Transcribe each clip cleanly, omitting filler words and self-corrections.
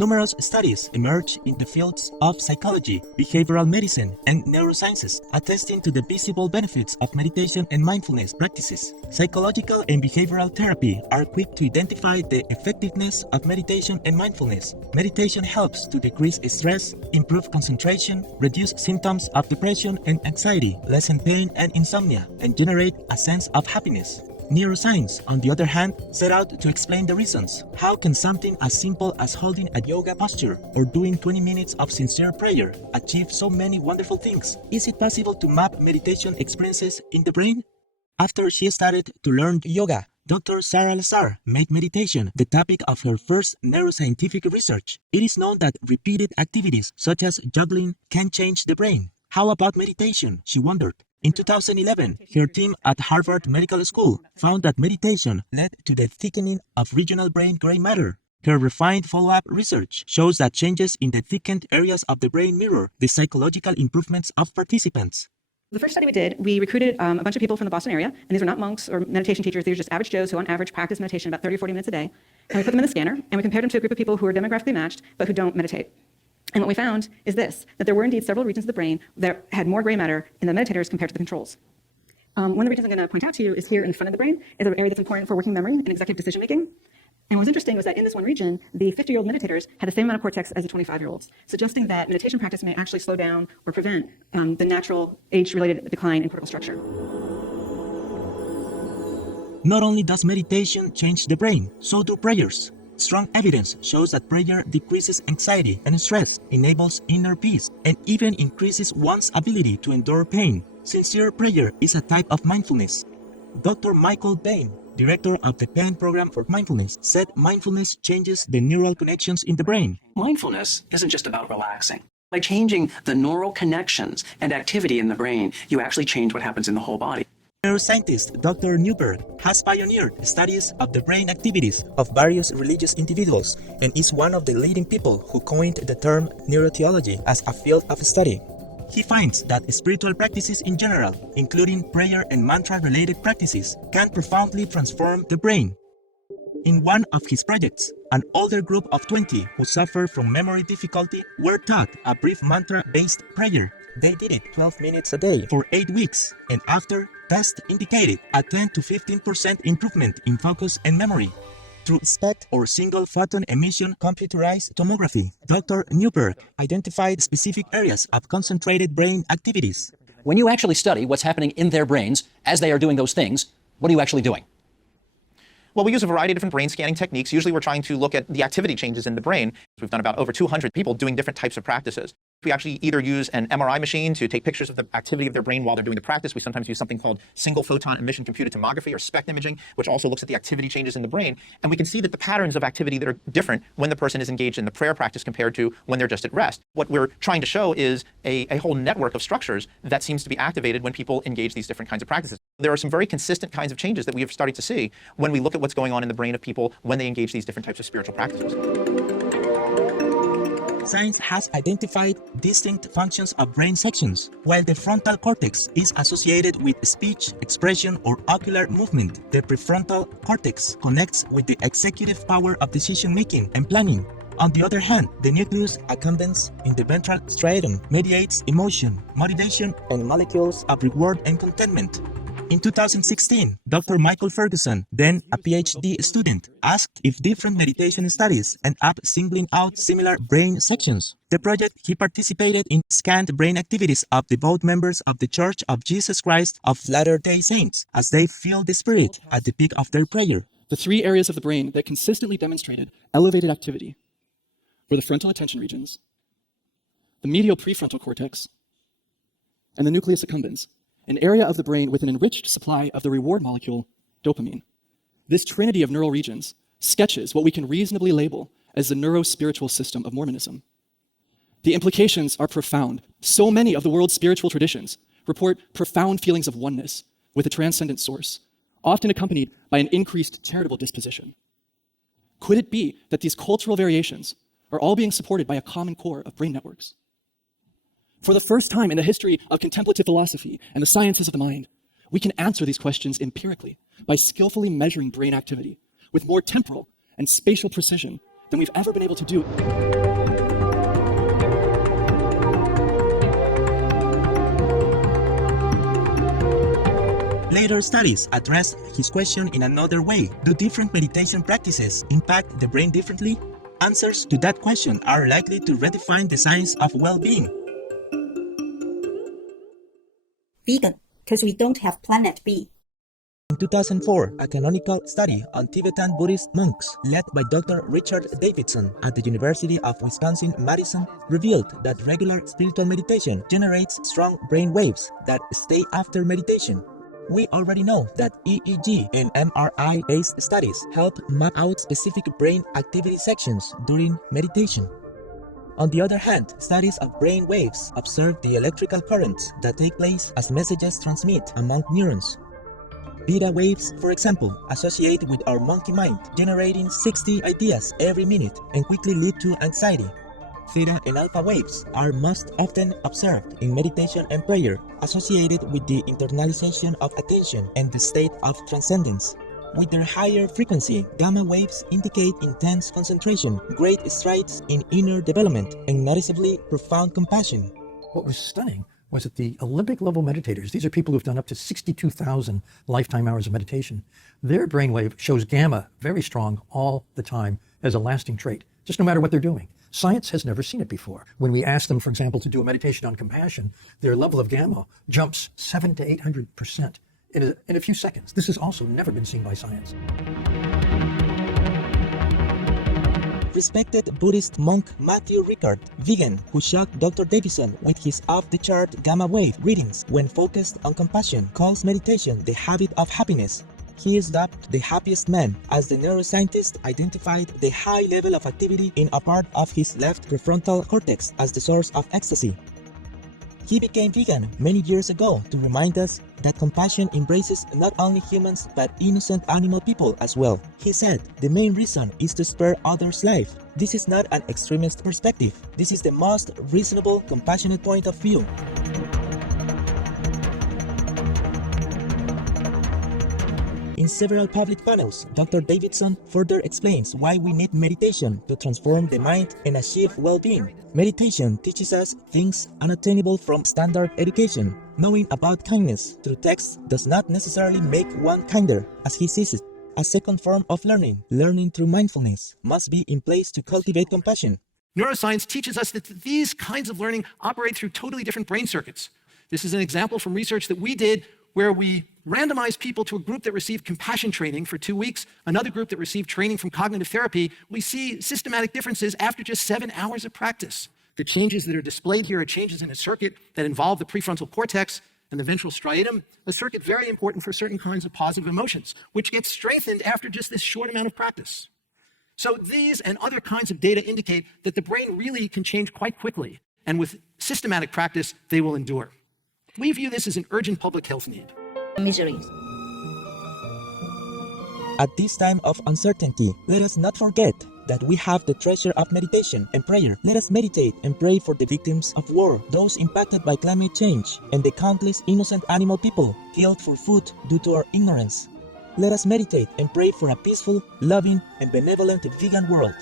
Numerous studies emerge in the fields of psychology, behavioral medicine, and neurosciences, attesting to the visible benefits of meditation and mindfulness practices. Psychological and behavioral therapy are quick to identify the effectiveness of meditation and mindfulness. Meditation helps to decrease stress, improve concentration, reduce symptoms of depression and anxiety, lessen pain and insomnia, and generate a sense of happiness. Neuroscience, on the other hand, set out to explain the reasons. How can something as simple as holding a yoga posture or doing 20 minutes of sincere prayer achieve so many wonderful things? Is it possible to map meditation experiences in the brain? After she started to learn yoga, Dr. Sarah Lazar made meditation the topic of her first neuroscientific research. It is known that repeated activities such as juggling can change the brain. How about meditation? She wondered. In 2011, her team at Harvard Medical School found that meditation led to the thickening of regional brain gray matter. Her refined follow-up research shows that changes in the thickened areas of the brain mirror the psychological improvements of participants. The first study we did, we recruited a bunch of people from the Boston area, and these were not monks or meditation teachers. These were just average Joes who on average practice meditation about 30 or 40 minutes a day. And we put them in the scanner, and we compared them to a group of people who are demographically matched, but who don't meditate. And what we found is this, that there were indeed several regions of the brain that had more gray matter in the meditators compared to the controls. One of the regions I'm going to point out to you is here in the front of the brain, is an area that's important for working memory and executive decision making. And what was interesting was that in this one region, the 50-year-old meditators had the same amount of cortex as the 25-year-olds, suggesting that meditation practice may actually slow down or prevent the natural age-related decline in cortical structure. Not only does meditation change the brain, so do prayers. Strong evidence shows that prayer decreases anxiety and stress, enables inner peace, and even increases one's ability to endure pain. Sincere prayer is a type of mindfulness. Dr. Michael Bain, director of the Penn Program for Mindfulness, said mindfulness changes the neural connections in the brain. Mindfulness isn't just about relaxing. By changing the neural connections and activity in the brain, you actually change what happens in the whole body. Neuroscientist Dr. Newberg has pioneered studies of the brain activities of various religious individuals and is one of the leading people who coined the term neurotheology as a field of study. He finds that spiritual practices in general, including prayer and mantra-related practices, can profoundly transform the brain. In one of his projects, an older group of 20 who suffer from memory difficulty were taught a brief mantra-based prayer. They did it 12 minutes a day for 8 weeks, and after, tests indicated a 10 to 15% improvement in focus and memory. Through SPECT or single photon emission computerized tomography, Dr. Newberg identified specific areas of concentrated brain activities. When you actually study what's happening in their brains as they are doing those things, what are you actually doing? Well, we use a variety of different brain scanning techniques. Usually we're trying to look at the activity changes in the brain. We've done about over 200 people doing different types of practices. We actually either use an MRI machine to take pictures of the activity of their brain while they're doing the practice. We sometimes use something called single photon emission computed tomography or SPECT imaging, which also looks at the activity changes in the brain. And we can see that the patterns of activity that are different when the person is engaged in the prayer practice compared to when they're just at rest. What we're trying to show is a whole network of structures that seems to be activated when people engage these different kinds of practices. There are some very consistent kinds of changes that we have started to see when we look at what's going on in the brain of people when they engage these different types of spiritual practices. Science has identified distinct functions of brain sections. While the frontal cortex is associated with speech, expression, or ocular movement, the prefrontal cortex connects with the executive power of decision-making and planning. On the other hand, the nucleus accumbens in the ventral striatum mediates emotion, motivation, and molecules of reward and contentment. In 2016, Dr. Michael Ferguson, then a PhD student, asked if different meditation studies end up singling out similar brain sections. The project he participated in scanned brain activities of devout members of the Church of Jesus Christ of Latter-day Saints as they feel the Spirit at the peak of their prayer. The three areas of the brain that consistently demonstrated elevated activity were the frontal attention regions, the medial prefrontal cortex, and the nucleus accumbens, an area of the brain with an enriched supply of the reward molecule, dopamine. This trinity of neural regions sketches what we can reasonably label as the neurospiritual system of Mormonism. The implications are profound. So many of the world's spiritual traditions report profound feelings of oneness with a transcendent source, often accompanied by an increased charitable disposition. Could it be that these cultural variations are all being supported by a common core of brain networks? For the first time in the history of contemplative philosophy and the sciences of the mind, we can answer these questions empirically by skillfully measuring brain activity with more temporal and spatial precision than we've ever been able to do. Later studies addressed his question in another way. Do different meditation practices impact the brain differently? Answers to that question are likely to redefine the science of well-being. Vegan, because we don't have planet B. In 2004, a canonical study on Tibetan Buddhist monks led by Dr. Richard Davidson at the University of Wisconsin-Madison revealed that regular spiritual meditation generates strong brain waves that stay after meditation. We already know that EEG and MRI-based studies help map out specific brain activity sections during meditation. On the other hand, studies of brain waves observe the electrical currents that take place as messages transmit among neurons. Beta waves, for example, associate with our monkey mind, generating 60 ideas every minute and quickly lead to anxiety. Theta and alpha waves are most often observed in meditation and prayer, associated with the internalization of attention and the state of transcendence. With their higher frequency, gamma waves indicate intense concentration, great strides in inner development, and noticeably profound compassion. What was stunning was that the Olympic level meditators, these are people who've done up to 62,000 lifetime hours of meditation, their brainwave shows gamma very strong all the time as a lasting trait, just no matter what they're doing. Science has never seen it before. When we ask them, for example, to do a meditation on compassion, their level of gamma jumps 700 to 800% in a few seconds. This has also never been seen by science. Respected Buddhist monk Matthew Ricard, vegan, who shocked Dr. Davison with his off-the-chart gamma wave readings when focused on compassion, calls meditation the habit of happiness. He is dubbed the happiest man, as the neuroscientist identified the high level of activity in a part of his left prefrontal cortex as the source of ecstasy. He became vegan many years ago to remind us that compassion embraces not only humans but innocent animal people as well. He said, the main reason is to spare others' life. This is not an extremist perspective. This is the most reasonable, compassionate point of view. In several public panels, Dr. Davidson further explains why we need meditation to transform the mind and achieve well-being. Meditation teaches us things unattainable from standard education. Knowing about kindness through text does not necessarily make one kinder, as he sees it. A second form of learning, learning through mindfulness, must be in place to cultivate compassion. Neuroscience teaches us that these kinds of learning operate through totally different brain circuits. This is an example from research that we did where we randomized people to a group that received compassion training for 2 weeks, another group that received training from cognitive therapy. We see systematic differences after just 7 hours of practice. The changes that are displayed here are changes in a circuit that involve the prefrontal cortex and the ventral striatum, a circuit very important for certain kinds of positive emotions, which gets strengthened after just this short amount of practice. So these and other kinds of data indicate that the brain really can change quite quickly, and with systematic practice, they will endure. We view this as an urgent public health need. Miseries. At this time of uncertainty, let us not forget that we have the treasure of meditation and prayer. Let us meditate and pray for the victims of war, those impacted by climate change, and the countless innocent animal people killed for food due to our ignorance. Let us meditate and pray for a peaceful, loving, and benevolent vegan world.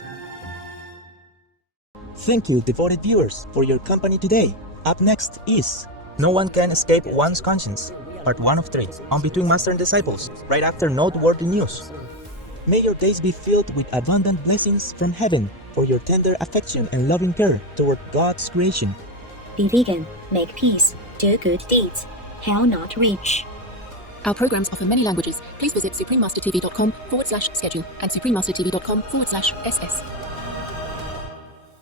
Thank you, devoted viewers, for your company today. Up next is No One Can Escape One's Conscience, Part 1 of 3, on Between Master and Disciples, right after noteworthy news. May your days be filled with abundant blessings from heaven for your tender affection and loving care toward God's creation. Be vegan, make peace, do good deeds. Hell not reach. Our programs offer many languages. Please visit suprememastertv.com/schedule and suprememastertv.com/ss.